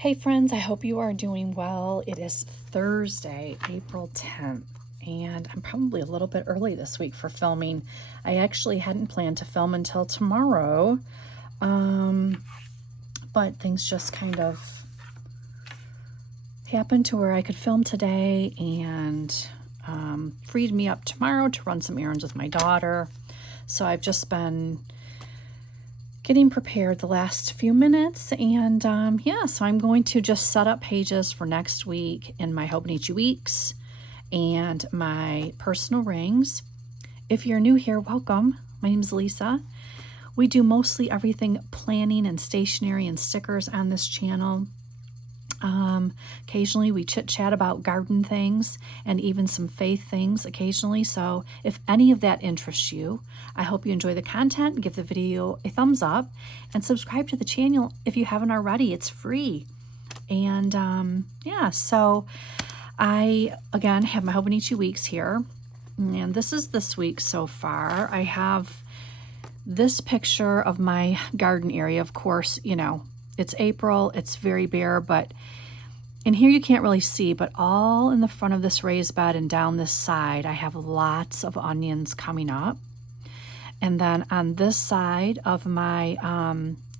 Hey friends, I hope you are doing well. It is Thursday, April 10th, and I'm probably a little bit early this week for filming. I actually hadn't planned to film until tomorrow, but things just kind of happened to where I could film today and freed me up tomorrow to run some errands with my daughter. So I've just been getting prepared the last few minutes, and yeah, so I'm going to just set up pages for next week in my Hobonichi Weeks and my personal rings. If you're new here, welcome. My name is Lisa. We do mostly everything planning and stationery and stickers on this channel. Occasionally we chit chat about garden things and even some faith things occasionally. So if any of that interests you, I hope you enjoy the content. Give the video a thumbs up and subscribe to the channel if you haven't already. It's free. And yeah, so I again have my Hobonichi Weeks here, and this is this week so far. I have this picture of my garden area. Of course, you know, it's April, it's very bare, but in here you can't really see, but all in the front of this raised bed and down this side, I have lots of onions coming up. And then on this side of my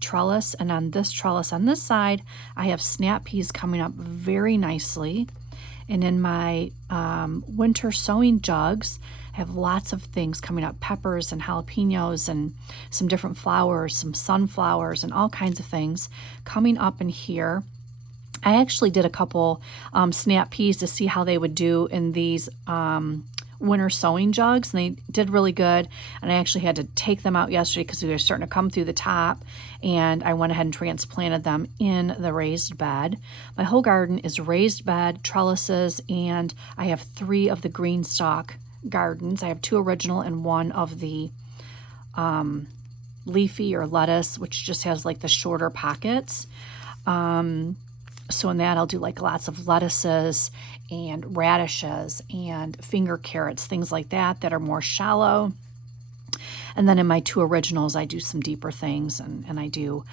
trellis, and on this trellis on this side, I have snap peas coming up very nicely. And in my winter sowing jugs, I have lots of things coming up, peppers and jalapenos and some different flowers, some sunflowers and all kinds of things coming up in here. I actually did a couple snap peas to see how they would do in these winter sowing jugs, and they did really good. And I actually had to take them out yesterday because they were starting to come through the top, and I went ahead and transplanted them in the raised bed. My whole garden is raised bed, trellises, and I have 3 of the green stalk gardens. I have 2 original and 1 of the leafy or lettuce, which just has like the shorter pockets. So in that, I'll do like lots of lettuces and radishes and finger carrots, things like that that are more shallow. And then in my 2 originals, I do some deeper things, and I do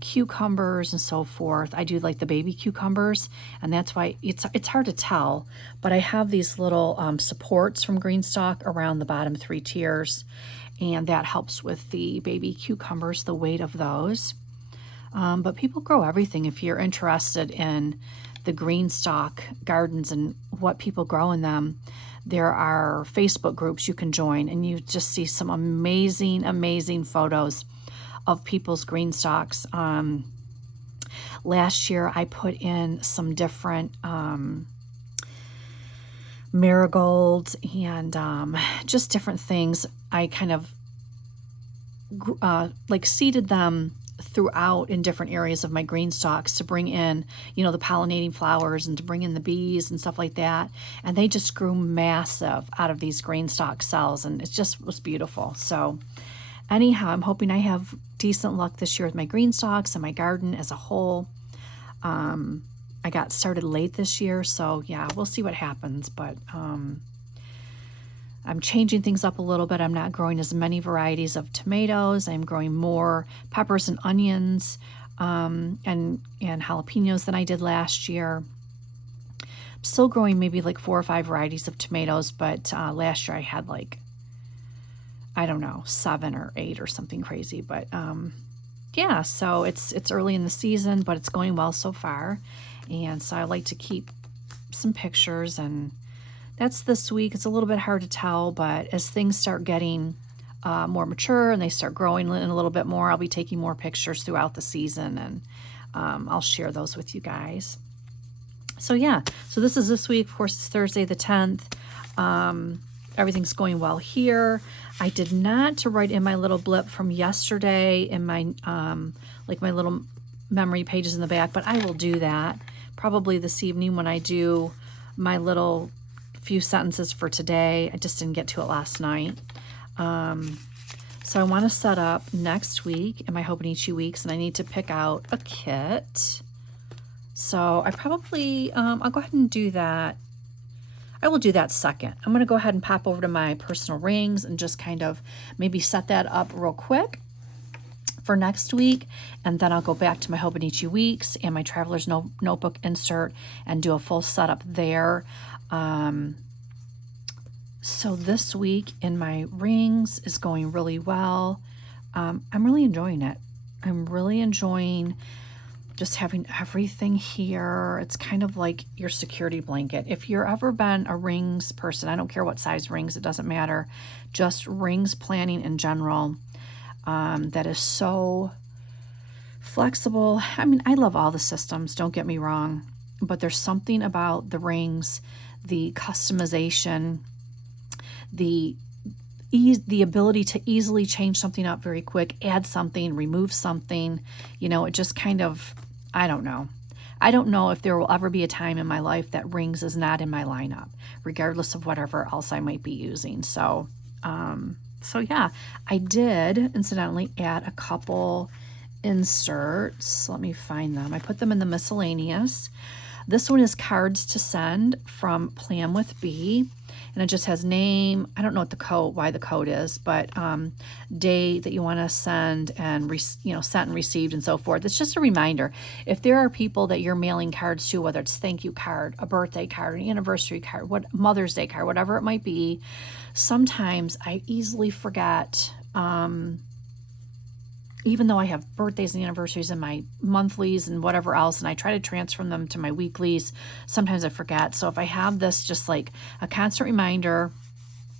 cucumbers and so forth. I do like the baby cucumbers, and that's why it's hard to tell, but I have these little supports from Greenstock around the bottom 3 tiers, and that helps with the baby cucumbers, the weight of those. But people grow everything. If you're interested in the green stalk gardens and what people grow in them, there are Facebook groups you can join, and you just see some amazing, amazing photos of people's green stalks. Last year, I put in some different marigolds and just different things. I kind of like seeded them throughout in different areas of my green stalks to bring in, you know, the pollinating flowers and to bring in the bees and stuff like that. And they just grew massive out of these green stalk cells, and it just was beautiful. So anyhow, I'm hoping I have decent luck this year with my green stalks and my garden as a whole. I got started late this year, so yeah, we'll see what happens. But I'm changing things up a little bit. I'm not growing as many varieties of tomatoes. I'm growing more peppers and onions and jalapenos than I did last year. I'm still growing maybe like 4 or 5 varieties of tomatoes, but last year I had like, I don't know, 7 or 8 or something crazy. But yeah, so it's early in the season, but it's going well so far. And so I like to keep some pictures, and that's this week. It's a little bit hard to tell, but as things start getting more mature and they start growing in a little bit more, I'll be taking more pictures throughout the season, and I'll share those with you guys. So yeah, so this is this week. Of course, it's Thursday the 10th. Everything's going well here. I did not write in my little blip from yesterday in my like my little memory pages in the back, but I will do that probably this evening when I do my little few sentences for today. I just didn't get to it last night. So I want to set up next week in my Hobonichi Weeks, and I need to pick out a kit. So I probably, I'll go ahead and do that. I will do that second. I'm going to go ahead and pop over to my personal rings and just kind of maybe set that up real quick. for next week, and then I'll go back to my Hobonichi Weeks and my Traveler's Notebook insert and do a full setup there. So this week in my rings is going really well. I'm really enjoying it. I'm really enjoying just having everything here. It's kind of like your security blanket. If you've ever been a rings person, I don't care what size rings, it doesn't matter, just rings planning in general, that is so flexible. I mean, I love all the systems, don't get me wrong, but there's something about the rings, the customization, the ability to easily change something up very quick, add something, remove something, you know, it just kind of, I don't know. I don't know if there will ever be a time in my life that rings is not in my lineup, regardless of whatever else I might be using. So yeah, I did incidentally add a couple inserts. Let me find them. I put them in the miscellaneous. This one is cards to send from Plan with B, and it just has name. I don't know what the code, why the code is, but day that you want to send and sent and received and so forth. It's just a reminder. If there are people that you're mailing cards to, whether it's thank you card, a birthday card, an anniversary card, what Mother's Day card, whatever it might be, sometimes I easily forget. Even though I have birthdays and anniversaries in my monthlies and whatever else, and I try to transfer them to my weeklies, sometimes I forget. So if I have this just like a constant reminder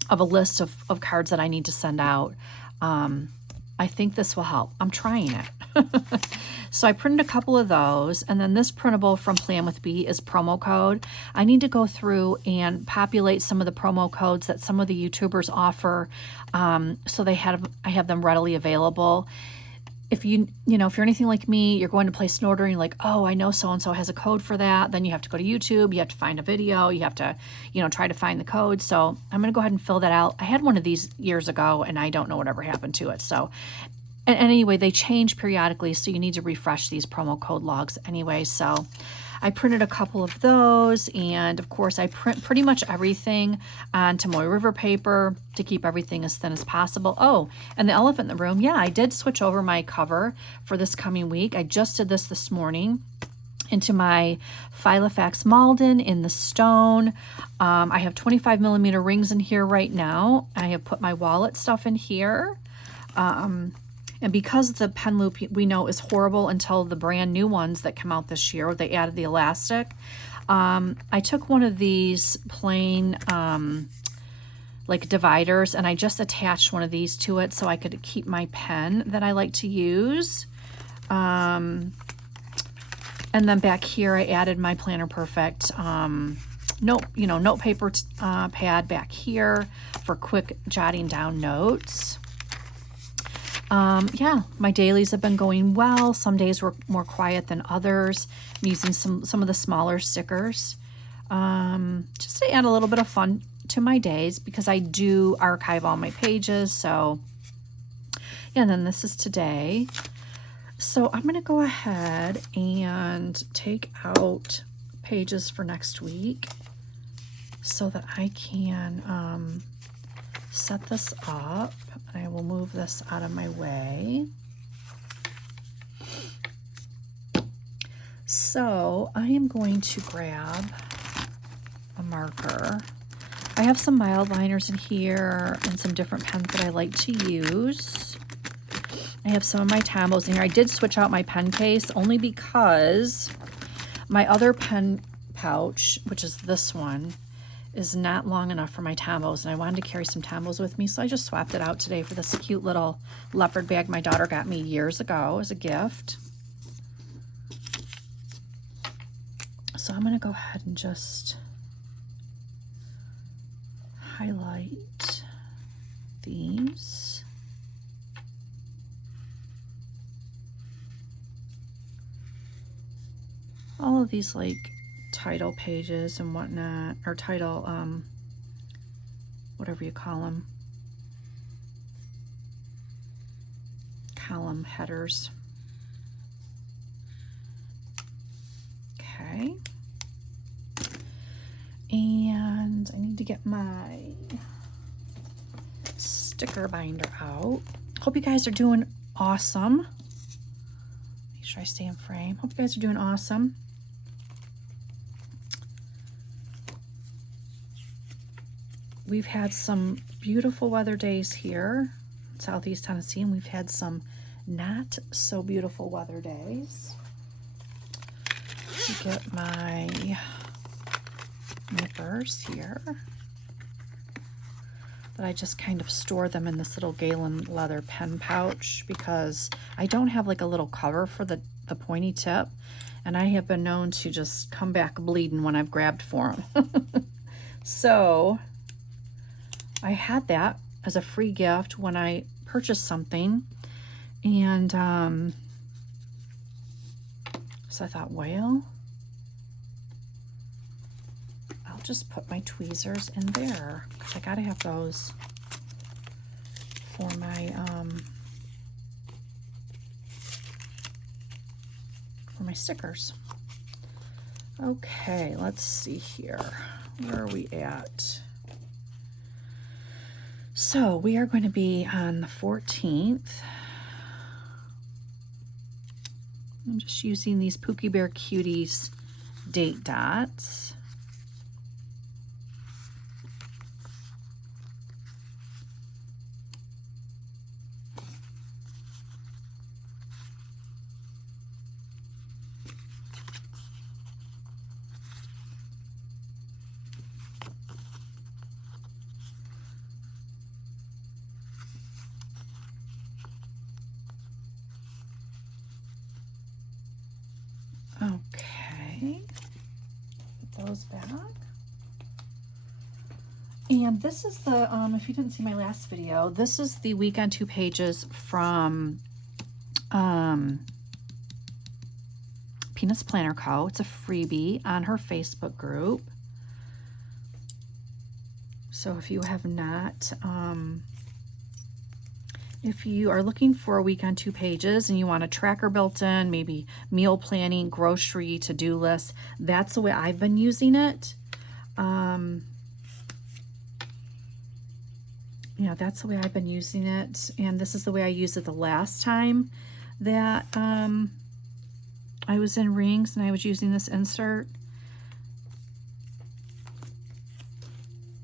of a list of cards that I need to send out, I think this will help. I'm trying it. So I printed a couple of those, and then this printable from Plan with B is promo code. I need to go through and populate some of the promo codes that some of the YouTubers offer, so I have them readily available. If if you're anything like me, you're going to place an order and you're like, oh, I know so-and-so has a code for that. Then you have to go to YouTube, you have to find a video, you have to, try to find the code. So I'm going to go ahead and fill that out. I had one of these years ago and I don't know whatever happened to it. So, and anyway, they change periodically. So you need to refresh these promo code logs anyway. So I printed a couple of those, and of course I print pretty much everything on Tomoe River paper to keep everything as thin as possible. Oh, and the elephant in the room, yeah, I did switch over my cover for this coming week. I just did this morning into my Filofax Malden in the stone. I have 25 millimeter rings in here right now. I have put my wallet stuff in here. And because the pen loop we know is horrible until the brand new ones that come out this year, they added the elastic. I took one of these plain like dividers, and I just attached one of these to it so I could keep my pen that I like to use. And then back here I added my Planner Perfect note paper pad back here for quick jotting down notes. Yeah, my dailies have been going well. Some days were more quiet than others. I'm using some of the smaller stickers just to add a little bit of fun to my days, because I do archive all my pages. So yeah, and then this is today. So I'm going to go ahead and take out pages for next week so that I can set this up. I will move this out of my way. So I am going to grab a marker. I have some mild liners in here and some different pens that I like to use. I have some of my Tombos in here. I did switch out my pen case only because my other pen pouch, which is this one, is not long enough for my Tombos, and I wanted to carry some Tombos with me, so I just swapped it out today for this cute little leopard bag my daughter got me years ago as a gift. So I'm going to go ahead and just highlight these. All of these like title pages and whatnot, or title, whatever you call them, column headers. Okay. And I need to get my sticker binder out. Hope you guys are doing awesome. sure I stay in frame. Hope you guys are doing awesome. We've had some beautiful weather days here in Southeast Tennessee, and we've had some not so beautiful weather days. Get my nippers here. But I just kind of store them in this little Galen leather pen pouch because I don't have like a little cover for the pointy tip, and I have been known to just come back bleeding when I've grabbed for them. So I had that as a free gift when I purchased something, and so I thought, well, I'll just put my tweezers in there because I gotta have those for my stickers. Okay, let's see here. Where are we at? So we are going to be on the 14th. I'm just using these Pookie Bear Cuties date dots. Okay, put those back. And this is the, if you didn't see my last video, this is the week on 2 pages from Penis Planner Co. It's a freebie on her Facebook group. So if you have not, if you are looking for a week on 2 pages and you want a tracker built in, maybe meal planning, grocery, to-do list, that's the way I've been using it. Yeah, that's the way I've been using it. And this is the way I used it the last time that I was in rings and I was using this insert.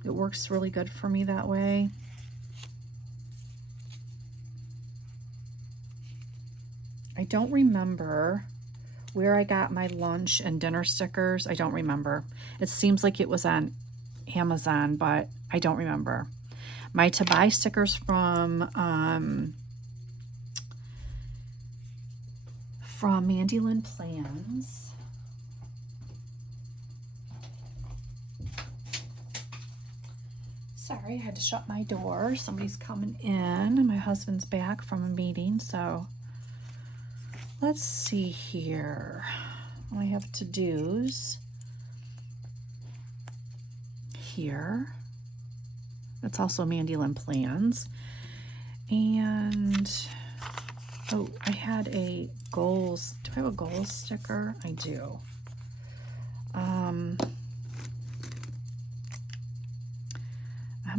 It works really good for me that way. I don't remember where I got my lunch and dinner stickers. I don't remember. It seems like it was on Amazon, but I don't remember. My to buy stickers from Malden Plans. Sorry, I had to shut my door. Somebody's coming in. My husband's back from a meeting, so let's see here. I have to-dos here. That's also Malden Plans. And, oh, I had a goals. Do I have a goals sticker? I do. I'm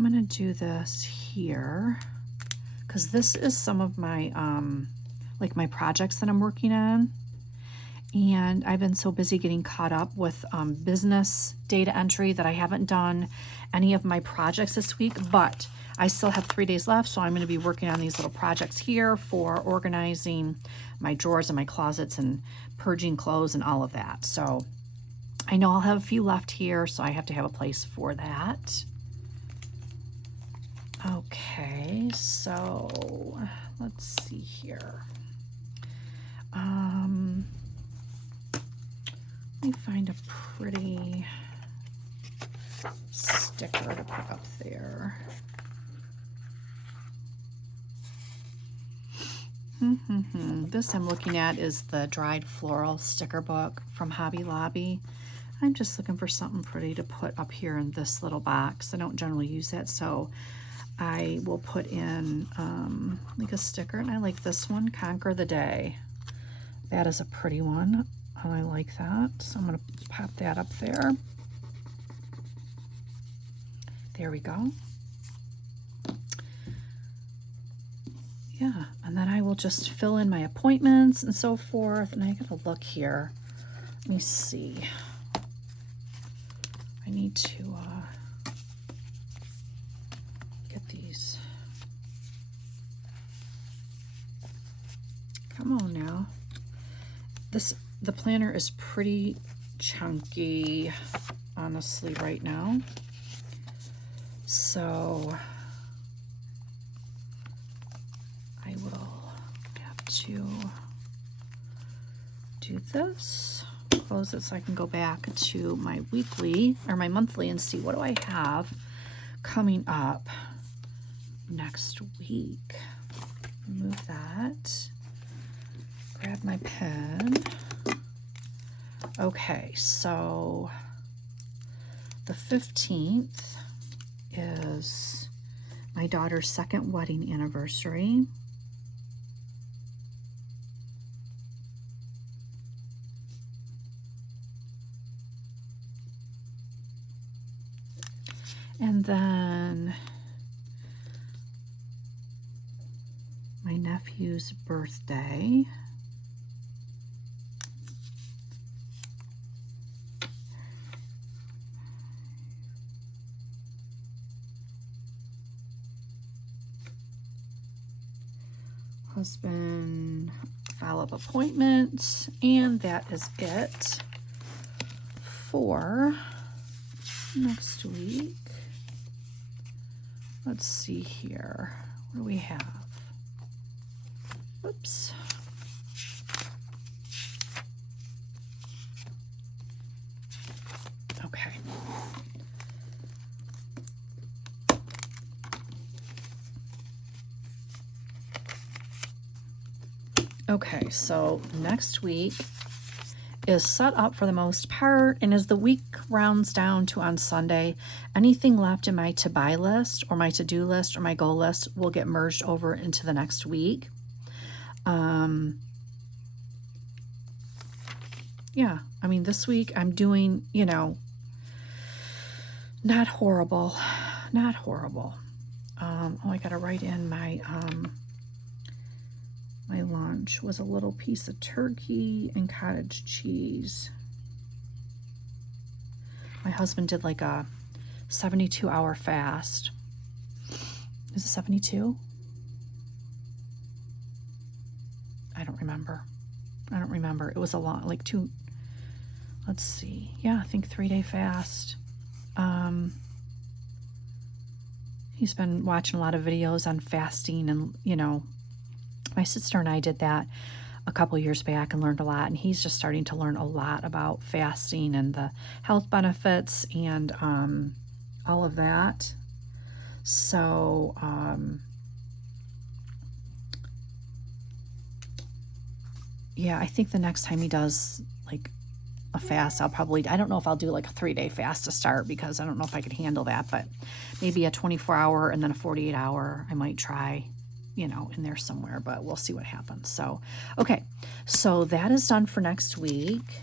going to do this here because this is some of my, like my projects that I'm working on. And I've been so busy getting caught up with business data entry that I haven't done any of my projects this week, but I still have 3 days left, so I'm going to be working on these little projects here for organizing my drawers and my closets and purging clothes and all of that. So I know I'll have a few left here, so I have to have a place for that. Okay, so let's see here. Let me find a pretty sticker to put up there. This I'm looking at is the dried floral sticker book from Hobby Lobby. I'm just looking for something pretty to put up here in this little box. I don't generally use that, so I will put in like a sticker, and I like this one, Conquer the Day. That is a pretty one. I like that, so I'm going to pop that up there. There we go. yeah, and then I will just fill in my appointments and so forth. And I gotta look here. Let me see. I need to get these. Come on now. The planner is pretty chunky, honestly, right now. So I will have to do this, close it so I can go back to my weekly or my monthly and see what do I have coming up next week. Remove that. Grab my pen. Okay, so the 15th is my daughter's second wedding anniversary. And then my nephew's birthday. Husband follow-up appointment, and that is it for next week. Let's see here. What do we have? Whoops. Okay. Okay, so next week is set up for the most part, and as the week rounds down to on Sunday, anything left in my to-buy list or my to-do list or my goal list will get merged over into the next week. Yeah, I mean, this week I'm doing, you know, not horrible, not horrible. Oh, I gotta write in my, my lunch was a little piece of turkey and cottage cheese. My husband did like a 72-hour fast. Is it 72? I don't remember. It was a long, like two, let's see. Yeah, I think 3-day fast. He's been watching a lot of videos on fasting, and, you know, my sister and I did that a couple years back and learned a lot, and he's just starting to learn a lot about fasting and the health benefits and all of that. So yeah, I think the next time he does like a fast, I'll probably, I don't know if I'll do like a 3-day fast to start, because I don't know if I could handle that, but maybe a 24-hour and then a 48-hour I might try, you know, in there somewhere, but we'll see what happens. So, okay, so that is done for next week.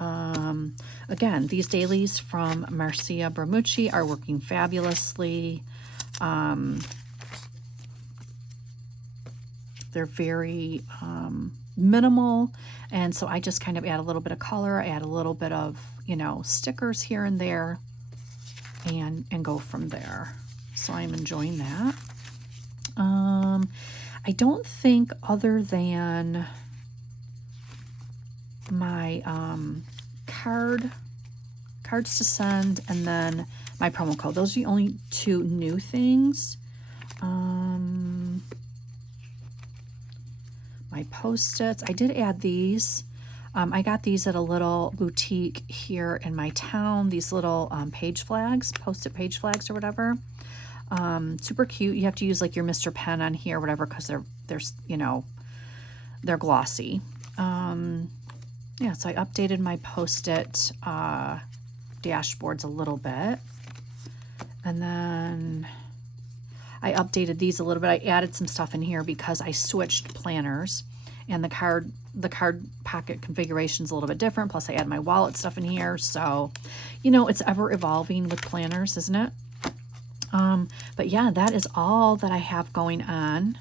Again, these dailies from Marcia Bramucci are working fabulously. They're very minimal, and so I just kind of add a little bit of color, add a little bit of, you know, stickers here and there, and go from there. So I'm enjoying that. I don't think, other than my cards to send and then my promo code, those are the only two new things. My Post-its, I did add these. I got these at a little boutique here in my town, these little page flags, Post-it page flags or whatever. Super cute. You have to use like your Mr. Pen on here or whatever, because they're you know, they're glossy. Yeah, so I updated my Post-it dashboards a little bit, and then I updated these a little bit. I added some stuff in here because I switched planners, and the card pocket configuration is a little bit different. Plus I add my wallet stuff in here. So, you know, it's ever evolving with planners, isn't it? But yeah, that is all that I have going on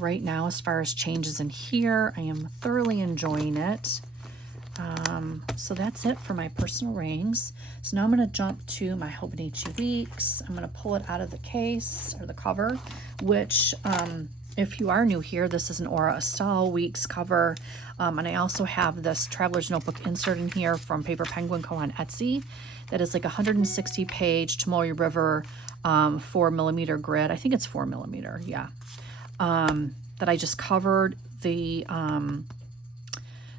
right now as far as changes in here. I am thoroughly enjoying it. So that's it for my personal rings. So now I'm going to jump to my Hobonichi Weeks. I'm going to pull it out of the case or the cover, which if you are new here, this is an Aura Estelle Weeks cover. And I also have this Traveler's Notebook insert in here from Paper Penguin Co. on Etsy. That is like 160 page Tomoe River 4mm grid. I think it's 4mm, yeah. That I just covered the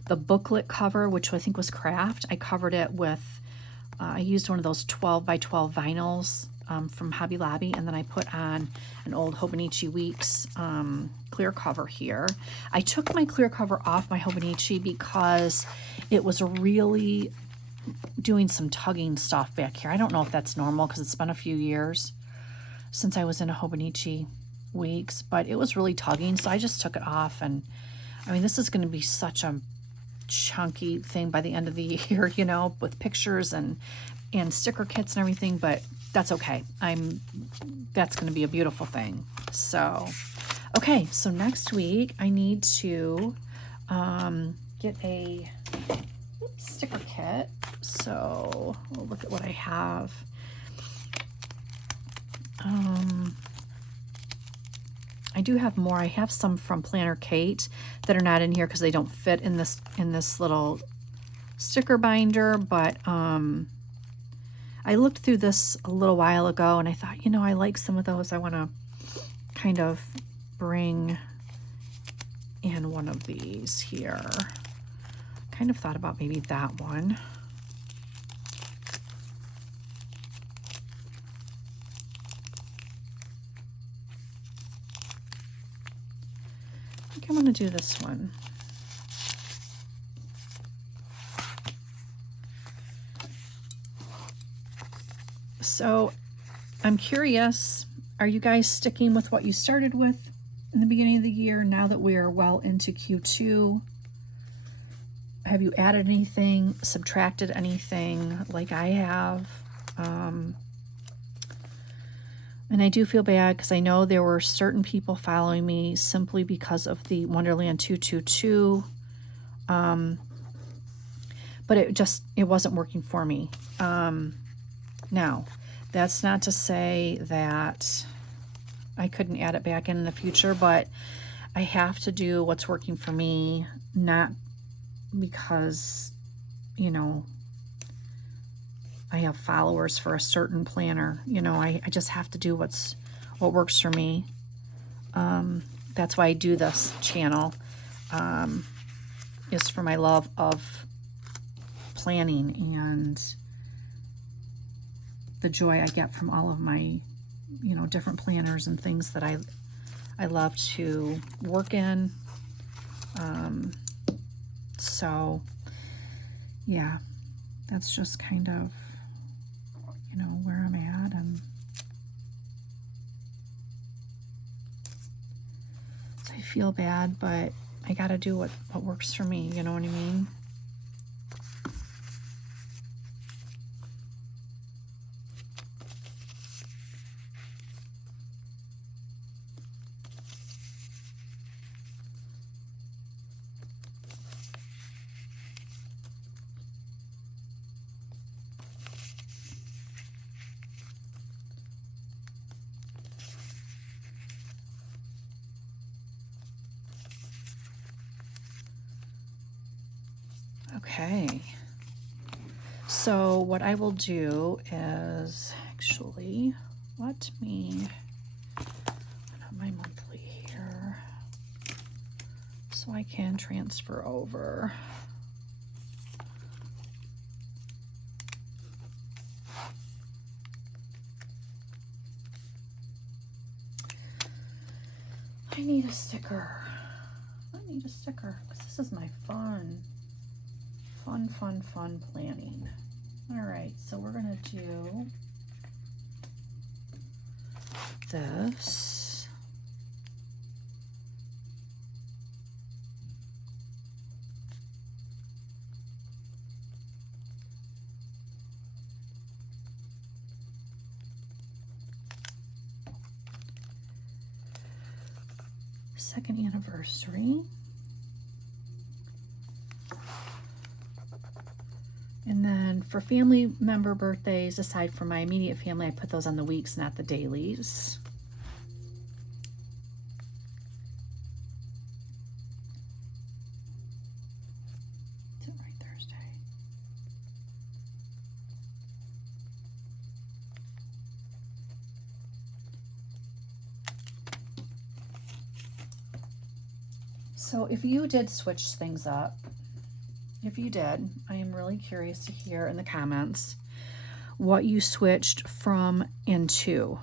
booklet cover, which I think was craft. I covered it with, I used one of those 12 by 12 vinyls from Hobby Lobby, and then I put on an old Hobonichi Weeks clear cover here. I took my clear cover off my Hobonichi because it was really doing some tugging stuff back here. I don't know if that's normal because it's been a few years since I was in a Hobonichi Weeks, but it was really tugging, so I just took it off. And I mean, this is going to be such a chunky thing by the end of the year, you know, with pictures and sticker kits and everything, but that's okay. That's going to be a beautiful thing. So, okay, so next week I need to get a sticker kit. So we'll look at what I have. I do have more. I have some from Planner Kate that are not in here because they don't fit in this little sticker binder, but I looked through this a little while ago and I thought, you know, I like some of those. I want to kind of bring in one of these here. Kind of thought about maybe that one. I think I'm going to do this one. So I'm curious, are you guys sticking with what you started with in the beginning of the year now that we are well into Q2? Have you added anything, subtracted anything like I have? And I do feel bad because I know there were certain people following me simply because of the Wonderland 222. But it wasn't working for me. Now, that's not to say that I couldn't add it back in the future, but I have to do what's working for me, not because, you know, I have followers for a certain planner. You know, I just have to do what works for me. That's why I do this channel, is for my love of planning and the joy I get from all of my, you know, different planners and things that I love to work in. So yeah, that's just kind of, you know, where I'm at. And so I feel bad, but I got to do what works for me. You know what I mean? Okay, so what I will do is actually let me put my monthly here so I can transfer over. I need a sticker. I need a sticker because this is my fun planning. All right, so we're gonna do this. 2nd anniversary. And then for family member birthdays, aside from my immediate family, I put those on the weeks, not the dailies. Is it right Thursday? So if you did switch things up, if you did, I am really curious to hear in the comments what you switched from and to.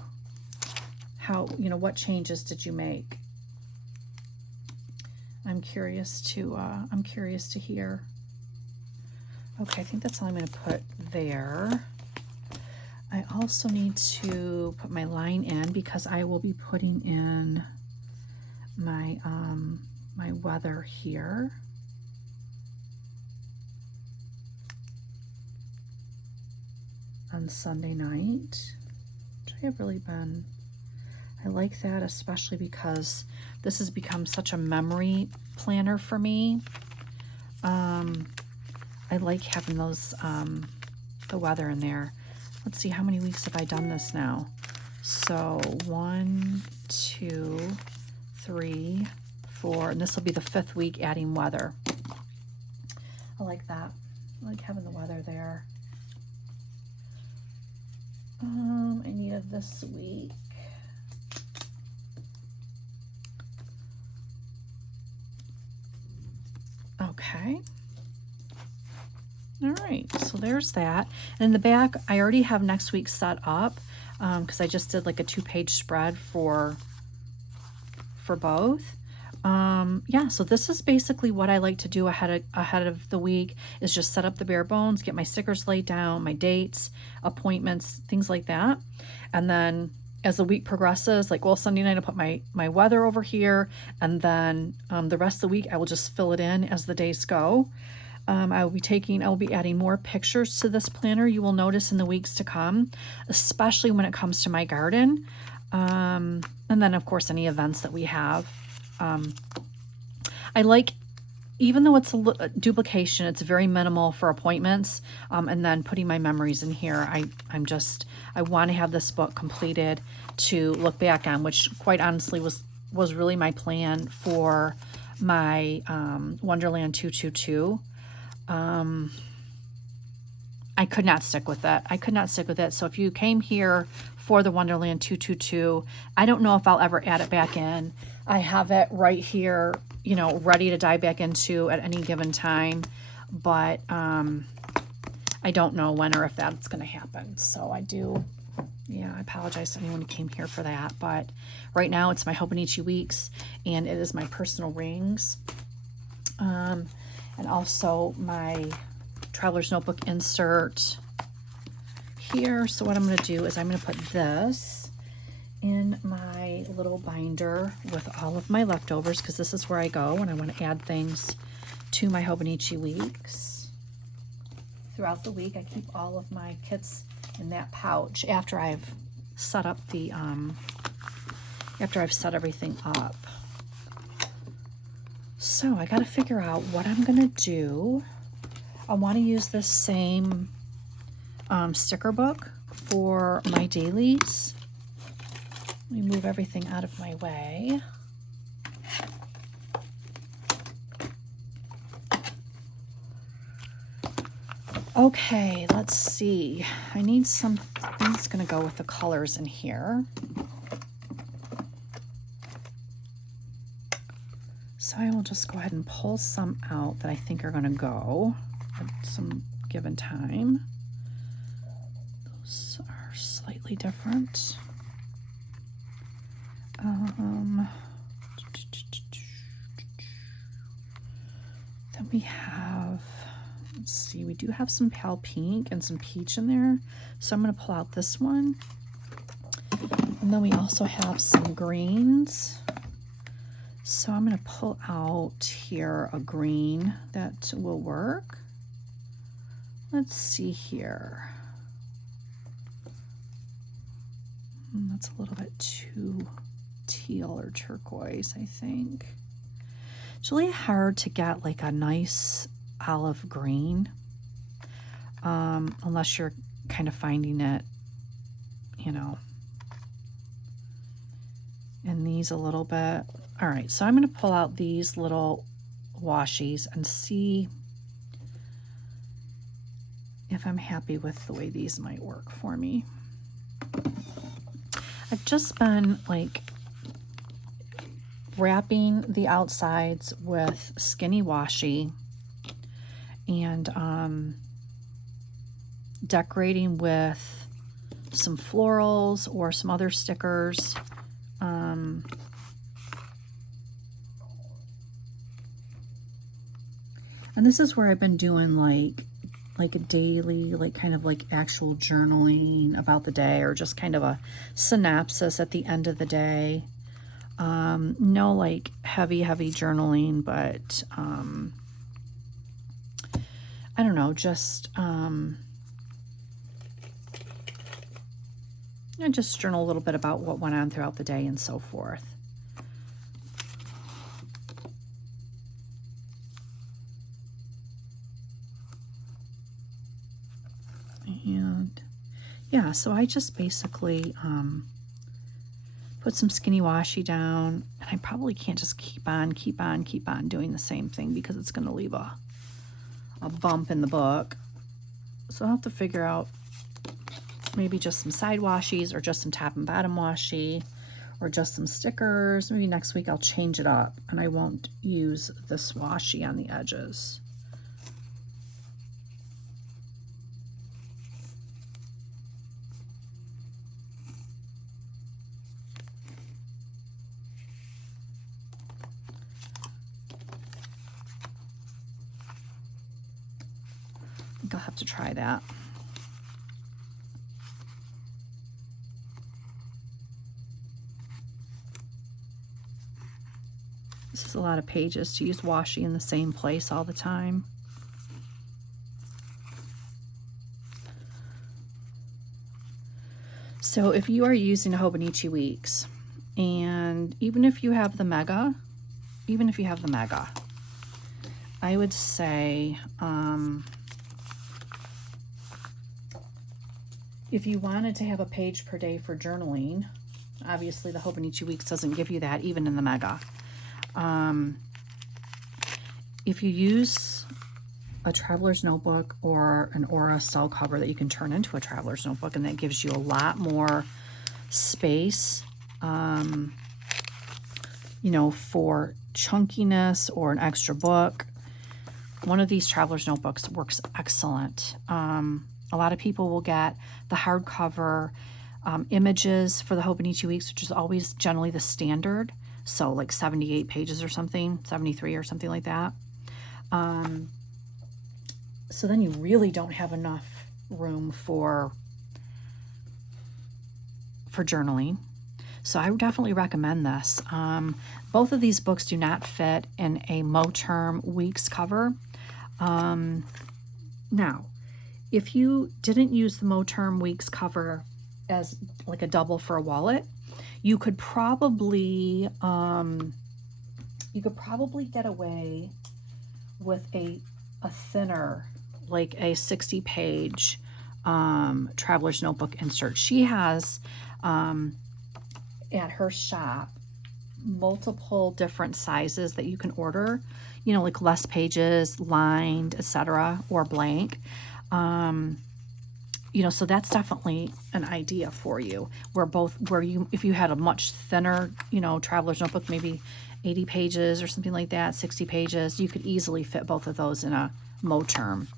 How, what changes did you make? I'm curious to hear. Okay, I think that's all I'm going to put there. I also need to put my line in because I will be putting in my my weather here. On Sunday night, which I have really been, I like that, especially because this has become such a memory planner for me. I like having those, the weather in there. Let's see, how many weeks have I done this now? So 1, 2, 3, 4, and this will be the 5th week adding weather. I like that. I like having the weather there. I needed this week. Okay. All right, so there's that. And in the back, I already have next week set up because I just did like a 2-page spread for both. Yeah, so this is basically what I like to do ahead of the week, is just set up the bare bones, get my stickers laid down, my dates, appointments, things like that. And then as the week progresses, like, well, Sunday night I'll put my weather over here, and then the rest of the week I will just fill it in as the days go. I will be adding more pictures to this planner, you will notice, in the weeks to come, especially when it comes to my garden. And then of course any events that we have. I like, even though it's a duplication, it's very minimal for appointments. And then putting my memories in here. I want to have this book completed to look back on, which quite honestly was really my plan for my Wonderland 222. I could not stick with it. So if you came here for the Wonderland 222, I don't know if I'll ever add it back in. I have it right here, ready to dive back into at any given time, but I don't know when or if that's going to happen. So I apologize to anyone who came here for that, but right now it's my Hobonichi Weeks, and it is my personal rings, and also my Traveler's Notebook insert here. So what I'm going to do is I'm going to put this in my little binder with all of my leftovers, because this is where I go when I want to add things to my Hobonichi Weeks. Throughout the week, I keep all of my kits in that pouch after I've set up the after I've set everything up. So I got to figure out what I'm going to do. I want to use this same sticker book for my dailies. Let me move everything out of my way. Okay, let's see. I need something that's going to go with the colors in here. So I will just go ahead and pull some out that I think are going to go at some given time. Those are slightly different. Then we have, let's see, we do have some pale pink and some peach in there. So I'm going to pull out this one. And then we also have some greens. So I'm going to pull out here a green that will work. Let's see here. That's a little bit too teal or turquoise, I think. It's really hard to get like a nice olive green, unless you're kind of finding it, you know, in these a little bit. All right, so I'm going to pull out these little washies and see if I'm happy with the way these might work for me. I've just been like wrapping the outsides with skinny washi and decorating with some florals or some other stickers. And this is where I've been doing like a daily, like kind of like actual journaling about the day, or just kind of a synopsis at the end of the day. No like heavy journaling, but I don't know, just I just journal a little bit about what went on throughout the day and so forth. And yeah, so I just basically put some skinny washi down, and I probably can't just keep on doing the same thing because it's going to leave a bump in the book. So I'll have to figure out maybe just some side washies, or just some top and bottom washi, or just some stickers. Maybe next week I'll change it up and I won't use this washi on the edges. I think I'll have to try that. This is a lot of pages to use washi in the same place all the time. So if you are using Hobonichi Weeks, and even if you have the mega, I would say if you wanted to have a page per day for journaling, obviously the Hobonichi Weeks doesn't give you that even in the mega. If you use a traveler's notebook or an Aura cell cover that you can turn into a traveler's notebook, and that gives you a lot more space, you know, for chunkiness or an extra book, one of these traveler's notebooks works excellent. A lot of people will get the hardcover images for the Hobonichi Weeks, which is always generally the standard. So like 78 pages or something, 73 or something like that. So then you really don't have enough room for journaling. So I would definitely recommend this. Both of these books do not fit in a Moterm Weeks cover. Now, if you didn't use the Moterm Weeks cover as like a double for a wallet, you could probably get away with a thinner, like a 60-page traveler's notebook insert. She has at her shop multiple different sizes that you can order, you know, like less pages, lined, etc., or blank. You know, so that's definitely an idea for you, if you had a much thinner, you know, traveler's notebook, maybe 80 pages or something like that, 60 pages, you could easily fit both of those in a Moterm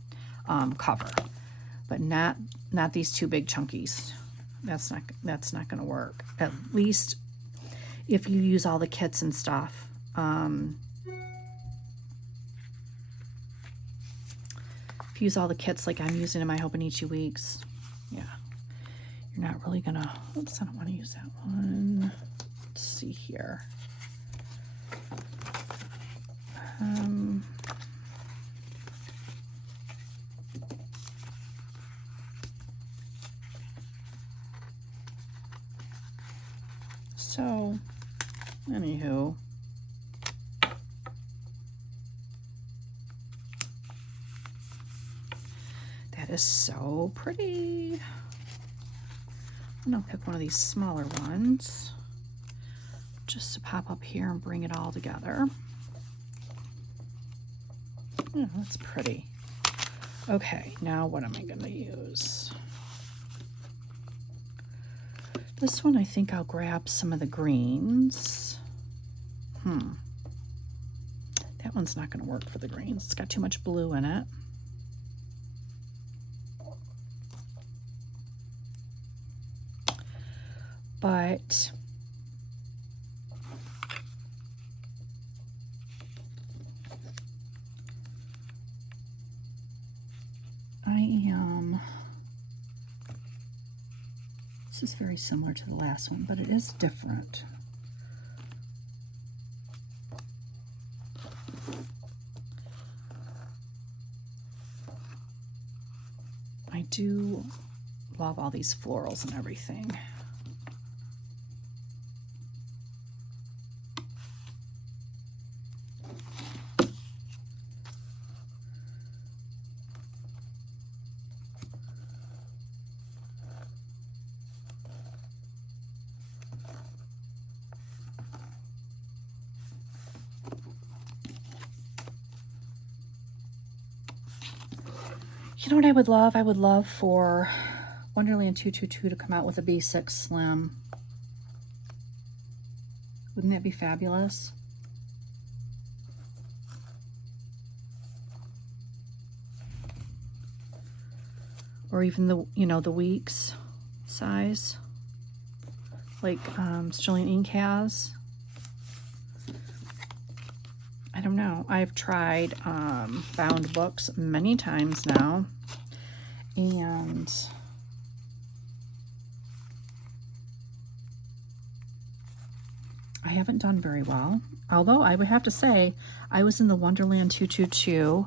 cover, but not these two big chunkies. That's not going to work. At least if you use all the kits and stuff. If you use all the kits like I'm using in my Hobonichi Weeks, yeah, you're not really gonna, oops, I don't want to use that one. Let's see here. So Anywho. That is so pretty. I'm gonna pick one of these smaller ones just to pop up here and bring it all together. Oh, that's pretty. Okay, now what am I gonna use? This one, I think I'll grab some of the greens. That one's not gonna work for the greens. It's got too much blue in it. But this is very similar to the last one, but it is different. I do love all these florals and everything. You know what I would love? I would love for Wonderland 222 to come out with a B6 Slim. Wouldn't that be fabulous? Or even the, you know, the Weeks size, like Sterling Ink has. I don't know. I've tried bound books many times now, and I haven't done very well. Although I would have to say I was in the Wonderland 222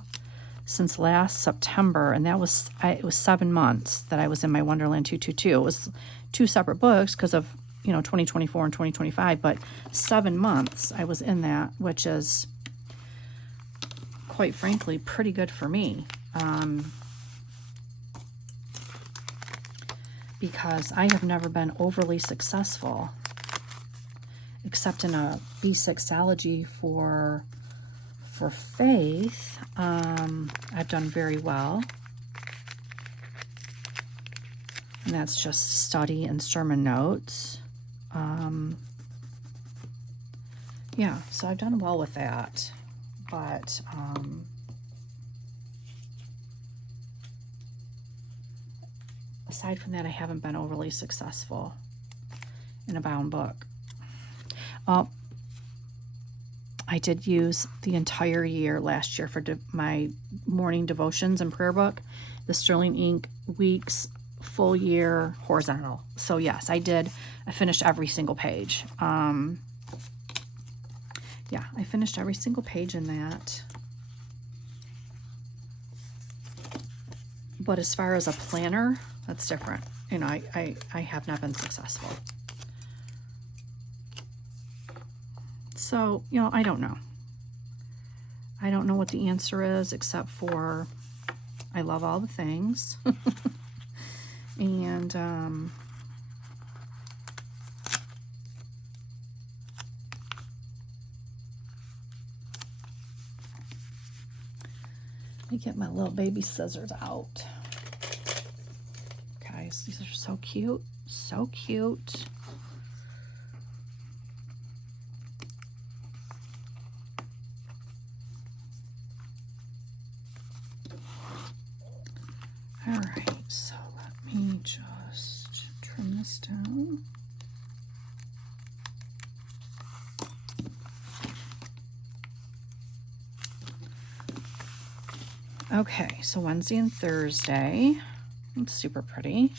since last September, and that was it was 7 months that I was in my Wonderland 222. It was 2 separate books because of, you know, 2024 and 2025, but 7 months I was in that, which is quite frankly pretty good for me, because I have never been overly successful except in a B6ology for faith. I've done very well, and that's just study and sermon notes. Yeah, so I've done well with that. But aside from that, I haven't been overly successful in a bound book. I did use the entire year last year for my morning devotions and prayer book, the Sterling Ink Weeks full year horizontal. So yes, I did. I finished every single page. Yeah, I finished every single page in that. But as far as a planner, that's different. You know, I have not been successful. So, you know, I don't know. I don't know what the answer is, except for I love all the things. And let me get my little baby scissors out. Guys, these are so cute. So cute. All right, so let me just trim this down. Okay, so Wednesday and Thursday. It's super pretty.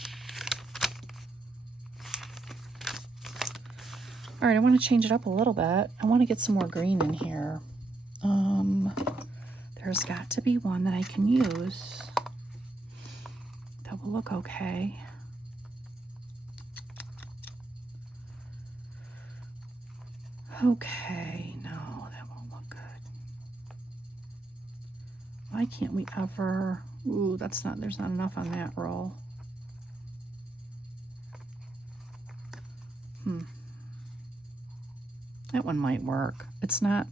All right, I want to change it up a little bit. I want to get some more green in here. There's got to be one that I can use that will look okay. Okay, no, that won't look good. Why can't we ever? Ooh, that's not, there's not enough on that roll. That one might work. It's not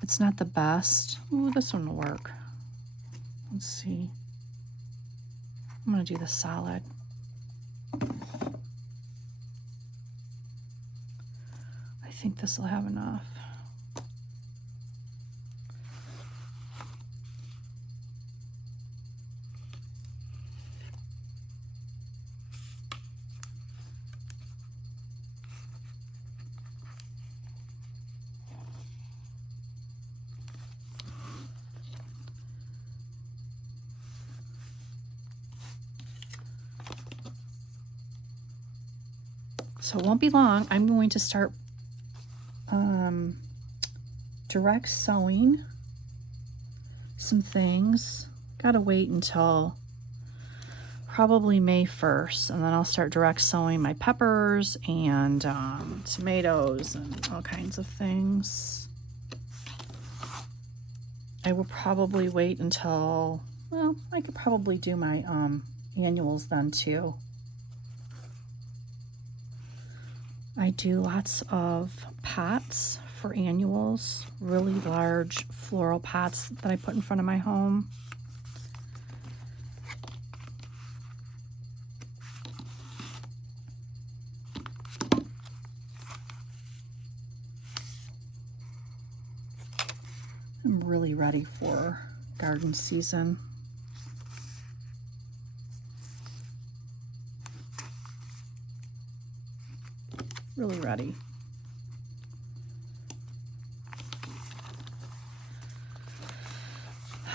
the best. Ooh, this one will work. Let's see. I'm gonna do the solid. I think this will have enough. So it won't be long. I'm going to start direct sewing some things. Gotta wait until probably May 1st, and then I'll start direct sewing my peppers and tomatoes and all kinds of things. I will probably wait until, well, I could probably do my annuals then too. I do lots of pots for annuals, really large floral pots that I put in front of my home. I'm really ready for garden season. Really ready.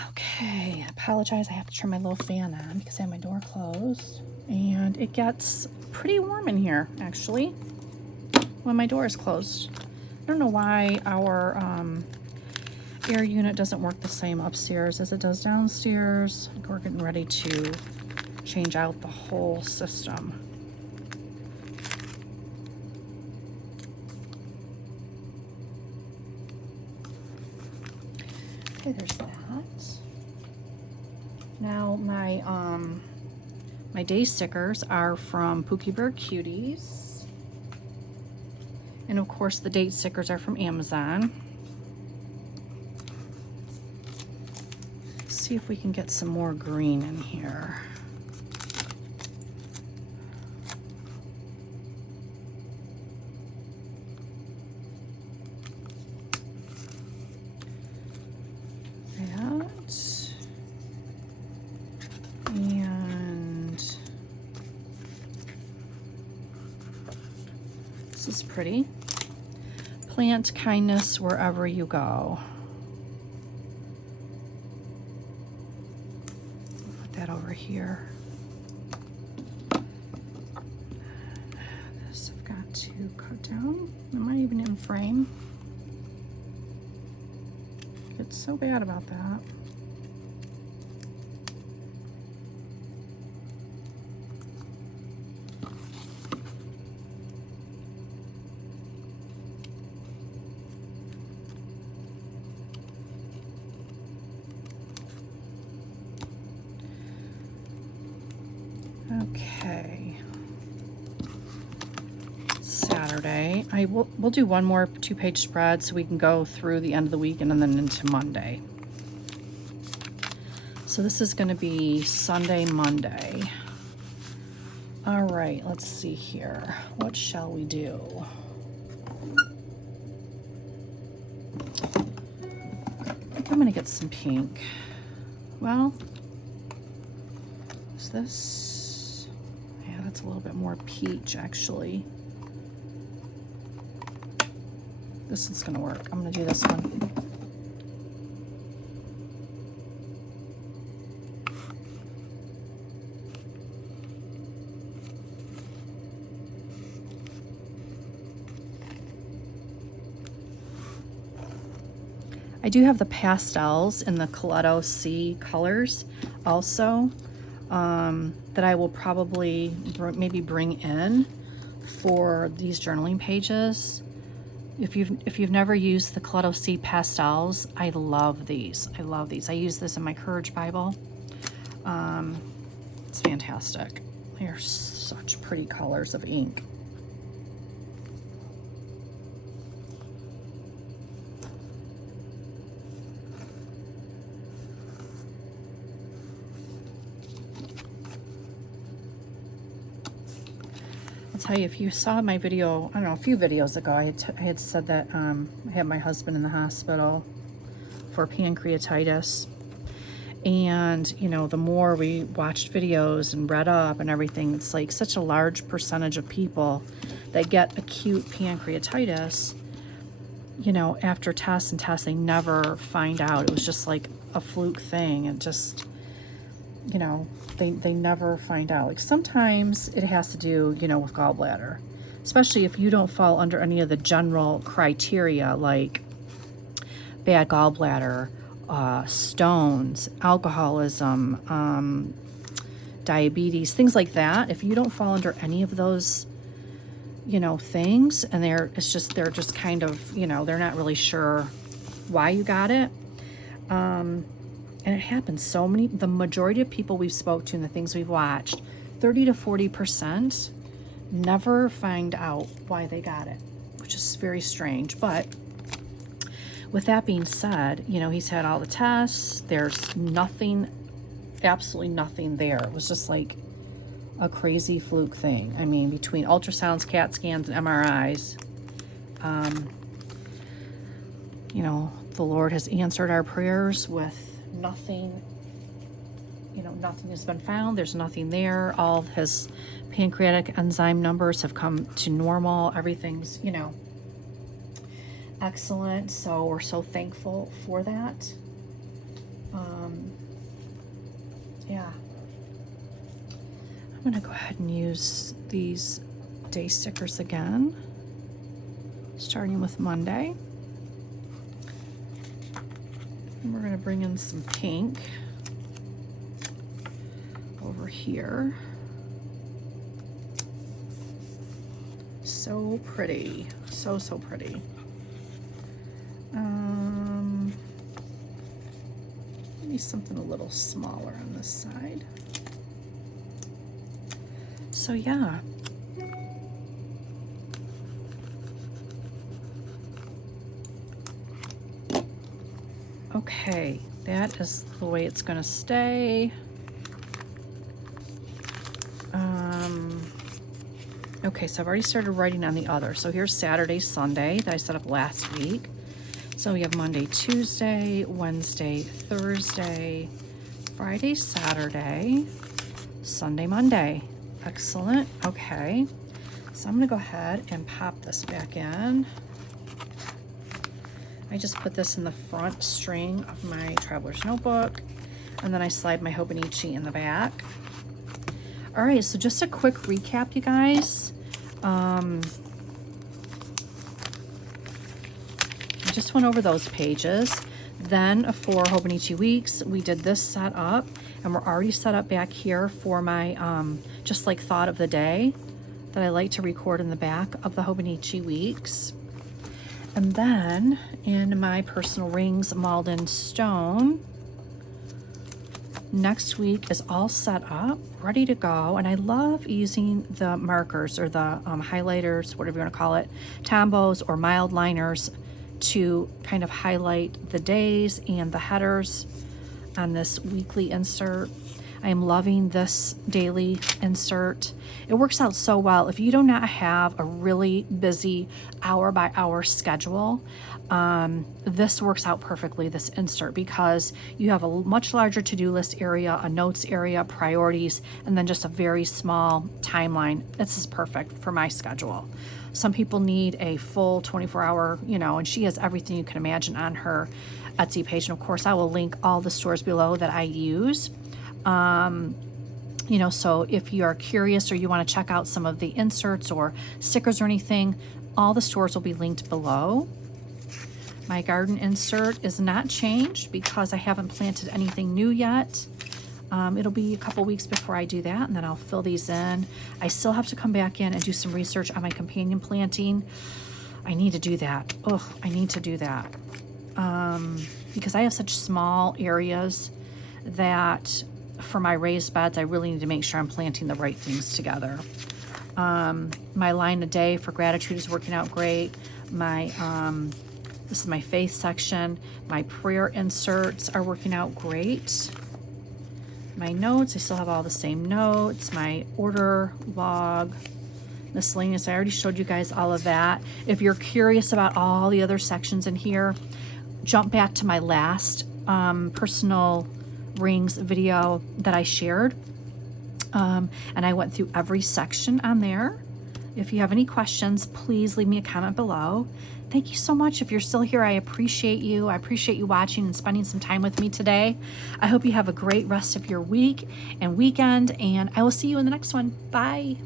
Okay, I apologize. I have to turn my little fan on because I have my door closed. And it gets pretty warm in here, actually, when my door is closed. I don't know why our air unit doesn't work the same upstairs as it does downstairs. We're getting ready to change out the whole system. Okay, there's that. Now my my day stickers are from Pookie Bird Cuties. And of course the date stickers are from Amazon. Let's see if we can get some more green in here. This is pretty. Plant kindness wherever you go. Put that over here. This I've got to cut down. Am I even in frame? It's so bad about that. Okay. Saturday. We'll do one more 2-page spread so we can go through the end of the week and then into Monday. So this is going to be Sunday, Monday. All right, let's see here. What shall we do? I think I'm going to get some pink. Well, is this? Yeah, that's a little bit more peach, actually. This one's gonna work. I'm gonna do this one. I do have the pastels in the Coletto C colors also that I will probably maybe bring in for these journaling pages. If you've never used the Coletto Seed Pastels, I love these. I love these. I use this in my Courage Bible. It's fantastic. They're such pretty colors of ink. I'll tell you, if you saw my video, I don't know, a few videos ago, I had said that I had my husband in the hospital for pancreatitis. And, you know, the more we watched videos and read up and everything, it's like such a large percentage of people that get acute pancreatitis, you know, after tests and tests, they never find out. It was just like a fluke thing. And just, you know, they never find out. Like sometimes it has to do, you know, with gallbladder, especially if you don't fall under any of the general criteria like bad gallbladder, stones, alcoholism, diabetes, things like that. If you don't fall under any of those, you know, things, and they're just kind of, you know, they're not really sure why you got it. And it happens the majority of people we've spoke to and the things we've watched, 30 to 40% never find out why they got it, which is very strange. But with that being said, you know, he's had all the tests. There's nothing, absolutely nothing there. It was just like a crazy fluke thing. I mean, between ultrasounds, CAT scans, and MRIs, you know, the Lord has answered our prayers with nothing, you know, nothing has been found. There's nothing there. All of his pancreatic enzyme numbers have come to normal. Everything's, you know, excellent. So we're so thankful for that. Yeah. I'm gonna go ahead and use these day stickers again, starting with Monday. And we're gonna bring in some pink over here. So pretty, so pretty. Maybe something a little smaller on this side. So yeah. Okay, that is the way it's gonna stay. Okay, so I've already started writing on the other. So here's Saturday, Sunday that I set up last week. So we have Monday, Tuesday, Wednesday, Thursday, Friday, Saturday, Sunday, Monday. Excellent. Okay, so I'm gonna go ahead and pop this back in. I just put this in the front string of my traveler's notebook, and then I slide my Hobonichi in the back. All right, so just a quick recap, you guys. I just went over those pages. Then for Hobonichi Weeks, we did this setup, and we're already set up back here for my just like thought of the day that I like to record in the back of the Hobonichi Weeks. And then in my personal rings Malden stone, next week is all set up, ready to go. And I love using the markers or the highlighters, whatever you want to call it, Tombos or mild liners, to kind of highlight the days and the headers on this weekly insert. I am loving this daily insert. It works out so well. If you do not have a really busy hour by hour schedule, this works out perfectly, this insert, because you have a much larger to-do list area, a notes area, priorities, and then just a very small timeline. This is perfect for my schedule. Some people need a full 24-hour, you know, and she has everything you can imagine on her Etsy page. And of course, I will link all the stores below that I use. You know, so if you're curious or you want to check out some of the inserts or stickers or anything, all the stores will be linked below. My garden insert is not changed because I haven't planted anything new yet. It'll be a couple weeks before I do that, and then I'll fill these in. I still have to come back in and do some research on my companion planting. I need to do that. Oh, I need to do that. Because I have such small areas that for my raised beds, I really need to make sure I'm planting the right things together. My line a day for gratitude is working out great. This is my faith section. My prayer inserts are working out great. My notes, I still have all the same notes. My order log, miscellaneous, I already showed you guys all of that. If you're curious about all the other sections in here, jump back to my last personal rings video that I shared. And I went through every section on there. If you have any questions, please leave me a comment below. Thank you so much. If you're still here, I appreciate you. I appreciate you watching and spending some time with me today. I hope you have a great rest of your week and weekend, and I will see you in the next one. Bye.